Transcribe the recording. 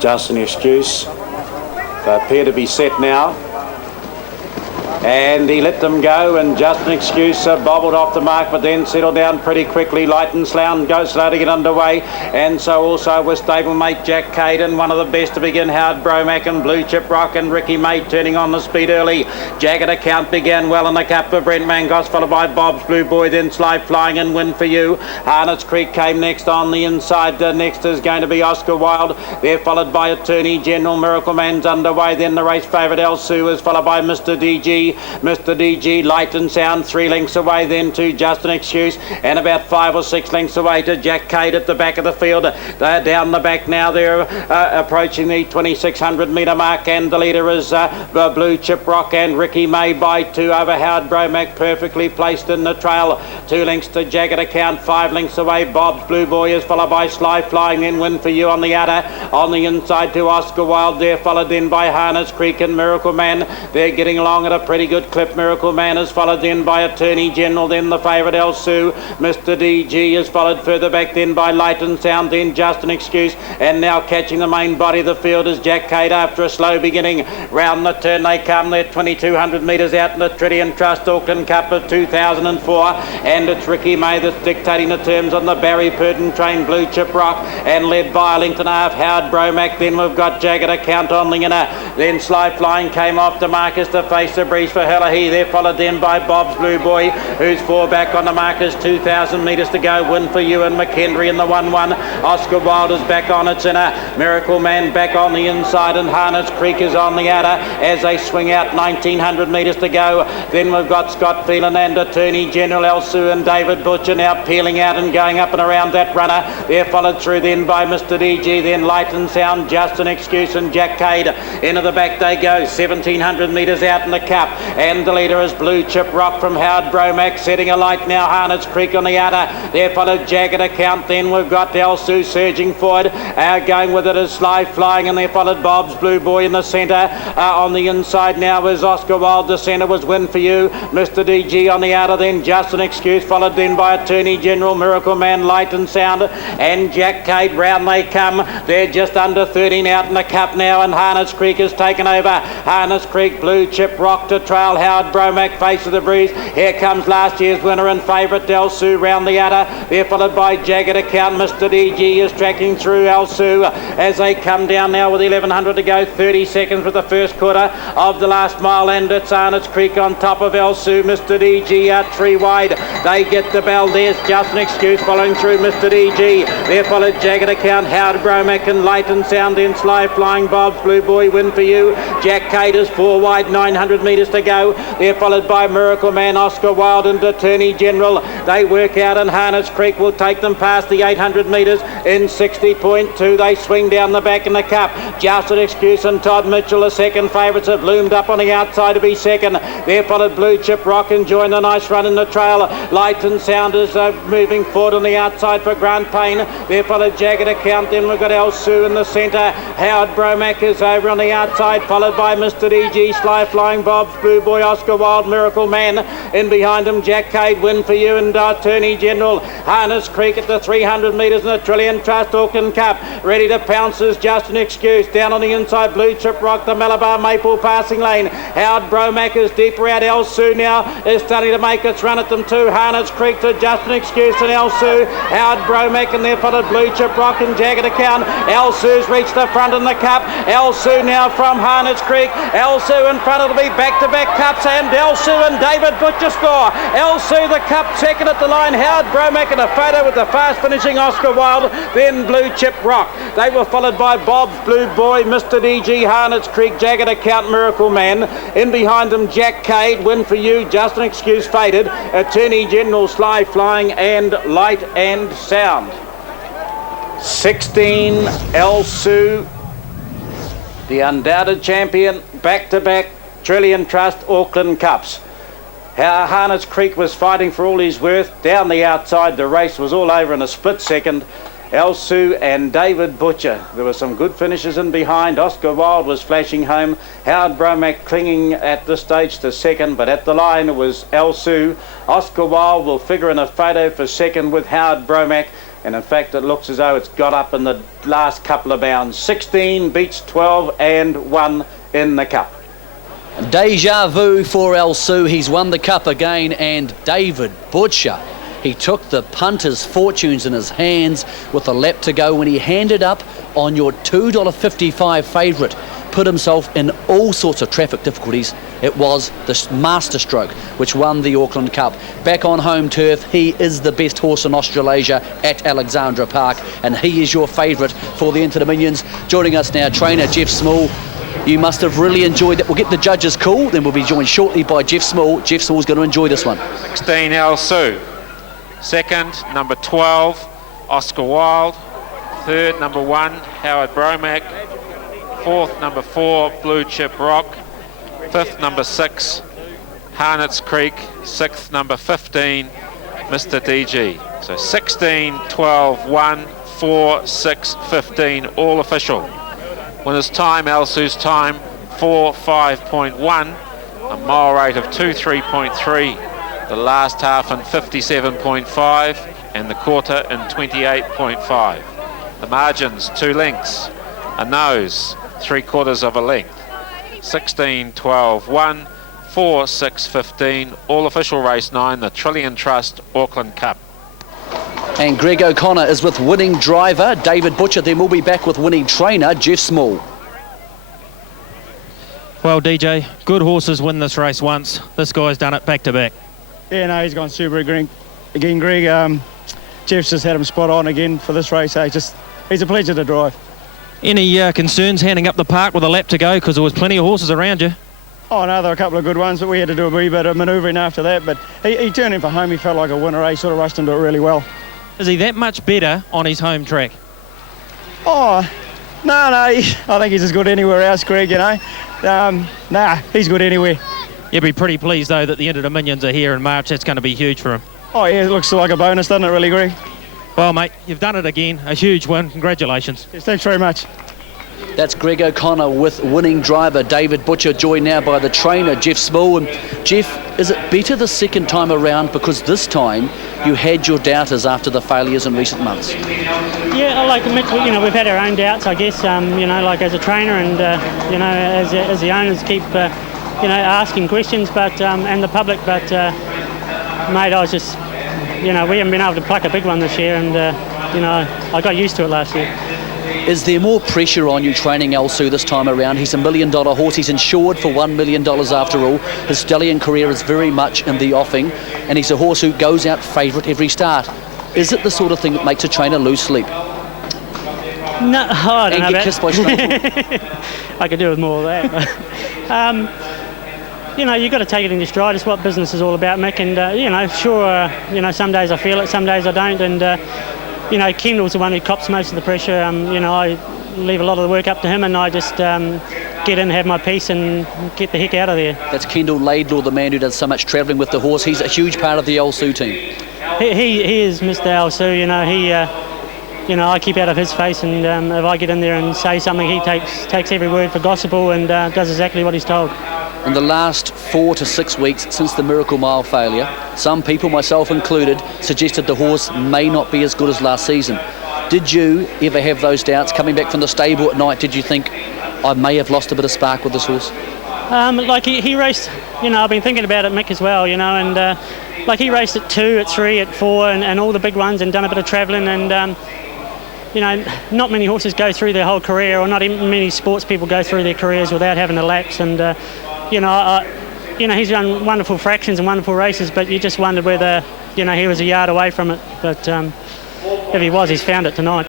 Just an excuse. They appear to be set now. And he let them go, and just an excuse, bobbled off the mark, but then settled down pretty quickly. Light and Slough goes slow to get underway, and so also was stablemate Jack Caden, one of the best to begin. Howard Bromac and Blue Chip Rock and Ricky May turning on the speed early. Jagged Account began well in the cup for Brent Mangos, followed by Bob's Blue Boy, then Sly Flying and Win For You. Harness Creek came next on the inside. Next is going to be Oscar Wilde. They're followed by Attorney General. Miracle Man's underway. Then the race favourite Elsu is followed by Mr. DG. Mr. DG, Light and Sound, 3 lengths away then to Just an Excuse, and about 5 or 6 lengths away to Jack Cade at the back of the field. They're down the back now. They're approaching the 2600 metre mark, and the leader is Blue Chip Rock and Ricky May by 2 over Howard Bromac, perfectly placed in the trail. 2 lengths to Jagged Account, 5 lengths away. Bob's Blue Boy is followed by Sly Flying, then Win For You on the outer. On the inside to Oscar Wilde, they're followed then by Harness Creek and Miracle Man. They're getting along at a pretty good clip. Miracle Man is followed then by Attorney General, then the favourite Elsu. Mr. DG is followed further back then by Light and Sound, then Just an Excuse, and now catching the main body of the field is Jack Cade after a slow beginning. Round the turn they come. They're 2200 metres out in the Trillian Trust Auckland Cup of 2004, and it's Ricky May that's dictating the terms on the Barry Purden train. Blue Chip Rock and led by a length and a half Howard Bromac. Then we've got Jagged Account on the inner, then Sly Flying came off to Marcus to face the breeze for Hella. They're followed then by Bob's Blue Boy, who's 4 back on the markers. 2,000 metres to go. Win For You and McKendry in the 1-1. Oscar Wilde is back on its inner. Miracle Man back on the inside, and Harness Creek is on the outer as they swing out. 1,900 metres to go. Then we've got Scott Phelan and Attorney General Elsu and David Butcher now peeling out and going up and around that runner. They're followed through then by Mr. DG, then Light and Sound, Just an Excuse and Jack Cade. Into the back they go. 1,700 metres out in the cup, and the leader is Blue Chip Rock from Howard Bromac, setting a light now. Harness Creek on the outer. There followed Jagged Account. Then we've got Elsu surging forward. Going with it is Sly Flying, and there followed Bob's Blue Boy in the centre. On the inside now is Oscar Wilde. The centre was Win For You. Mr. DG on the outer. Then Just an Excuse, followed then by Attorney General, Miracle Man, Light and Sound, and Jack Cade. Round they come. They're just under 13 out in the cup now, and Harness Creek has taken over. Harness Creek, Blue Chip Rock to trail Howard Bromac, face of the breeze. Here comes last year's winner and favourite Elsu round the outer. They're followed by Jagged Account. Mr. DG is tracking through Elsu as they come down now with 1100 to go. 30 seconds with the first quarter of the last mile, and it's Harness Creek on top of Elsu. Mr. DG out 3 wide. They get the bell. There's Just an Excuse following through Mr. DG. They're followed Jagged Account, Howard Bromac and Light and Sound, in Sly Flying, Bob's Blue Boy, Win For You. Jack Cade is 4 wide, 900 metres to go. They're followed by Miracle Man, Oscar Wilde and Attorney General. They work out, and Harness Creek will take them past the 800 metres in 60.2. They swing down the back in the cup. Just an Excuse and Todd Mitchell, the second favourites, have loomed up on the outside to be second. They're followed Blue Chip Rock enjoying the nice run in the trail. Light and Sound is moving forward on the outside for Grant Payne. They're followed Jagged Account. Then we've got Elsu in the centre. Howard Bromac is over on the outside, followed by Mr. DG, Sly Flying, Bob's Blue Boy, Oscar Wilde, Miracle Man. In behind him, Jack Cade, Win For You and Attorney General. Harness Creek at the 300 metres in the Trillian Trust Auckland Cup. Ready to pounce is Just an Excuse. Down on the inside, Blue Chip Rock, the Malabar Maple passing lane. Howard Bromac is deeper out. Elsu now is starting to make its run at them too. Harness Creek to Just an Excuse and Elsu. Howard Bromac, and there followed Blue Chip Rock and Jagged Account. Elsu's reached the front in the cup. Elsu now from Harness Creek. Elsu in front. It'll be back-to-back cups, and Elsu and David Butcher score. Elsu the cup second at the line. Howard Bromac in a photo with the fast finishing Oscar Wilde. Then Blue Chip Rock. They were followed by Bob's Blue Boy, Mr. DG, Harness Creek, Jagged Account, Miracle Man. In behind them, Jack Cade, Win For You, Just an Excuse faded. Attorney General, Sly Flying and Light and Sound. 16 Elsu, the undoubted champion, back-to-back Trillian Trust Auckland Cups. How Harness Creek was fighting for all his worth. Down the outside, the race was all over in a split second. Elsu and David Butcher. There were some good finishes in behind. Oscar Wilde was flashing home. Howard Bromac clinging at this stage to second, but at the line it was Elsu. Oscar Wilde will figure in a photo for second with Howard Bromac. And in fact, it looks as though it's got up in the last couple of bounds. 16 beats 12 and 1 in the Cup. Deja vu for Elsu. He's won the Cup again, and David Butcher, he took the punter's fortunes in his hands with a lap to go when he handed up on your $2.55 favourite. Put himself in all sorts of traffic difficulties. It was the Masterstroke which won the Auckland Cup. Back on home turf, he is the best horse in Australasia at Alexandra Park, and he is your favourite for the Into Dominions. Joining us now, trainer Jeff Small. You must have really enjoyed it. We'll get the judges' call, then we'll be joined shortly by Jeff Small. Jeff Small's going to enjoy this one. 16 Elsu. Second, number 12, Oscar Wilde. Third, number 1, Howard Bromac. Fourth, number 4, Blue Chip Rock. Fifth, number 6, Harnet's Creek. Sixth, number 15, Mr. DG. So 16, 12, 1, 4, 6, 15, all official. Winner's time, Elsu's time, 4:05.1, a mile rate of 2:3.3, the last half in 57.5, and the quarter in 28.5. The margins, 2 lengths, a nose, 3/4 of a length. 16, 12, 1, 4, 6, 15, all official race 9, the Trillian Trust Auckland Cup. And Greg O'Connor is with winning driver David Butcher. Then we'll be back with winning trainer Jeff Small. Well, DJ, good horses win this race once. This guy's done it back to back. Yeah, no, he's gone super again, Greg. Jeff's just had him spot on again for this race. He's a pleasure to drive. Any concerns handing up the park with a lap to go, because there was plenty of horses around you? Oh no, there were a couple of good ones, but we had to do a wee bit of manoeuvring after that. But he turned in for home. He felt like a winner. He sort of rushed into it really well. Is he that much better on his home track? Oh, no, I think he's as good anywhere else, Greg, you know. He's good anywhere. You'd be pretty pleased, though, that the Into Dominions are here in March. That's going to be huge for him. Oh, yeah, it looks like a bonus, doesn't it, really, Greg? Well, mate, you've done it again. A huge win. Congratulations. Yes, thanks very much. That's Greg O'Connor with winning driver David Butcher, joined now by the trainer Jeff Small. And Jeff, is it better the second time around, because this time you had your doubters after the failures in recent months? Yeah, like Mick, we've had our own doubts, I guess. Like as a trainer and as the owners keep asking questions, but and the public. But mate, I was just we haven't been able to pluck a big one this year, and I got used to it last year. Is there more pressure on you training Elsu this time around? He's a $1 million horse. He's insured for $1 million after all. His stallion career is very much in the offing, and he's a horse who goes out favourite every start. Is it the sort of thing that makes a trainer lose sleep? No, I don't know. And get kissed by strangers? I could do with more of that. You've got to take it in your stride. It's what business is all about, Mick. And some days I feel it, some days I don't. And Kendall's the one who cops most of the pressure. I leave a lot of the work up to him, and I just get in, have my piece, and get the heck out of there. That's Kendall Laidlaw, the man who does so much travelling with the horse. He's a huge part of the Elsu team. He is Mr. Elsu. I keep out of his face, and if I get in there and say something, he takes every word for gospel and does exactly what he's told. In the last 4 to 6 weeks since the Miracle Mile failure, some people, myself included, suggested the horse may not be as good as last season. Did you ever have those doubts coming back from the stable at night? Did you think, I may have lost a bit of spark with this horse? He raced, I've been thinking about it, Mick, as well, and he raced at 2, at 3, at 4, and all the big ones, and done a bit of travelling, and not many horses go through their whole career, or not even many sports people go through their careers without having a lapse, and he's run wonderful fractions and wonderful races, but you just wondered whether he was a yard away from it. But if he was, he's found it tonight.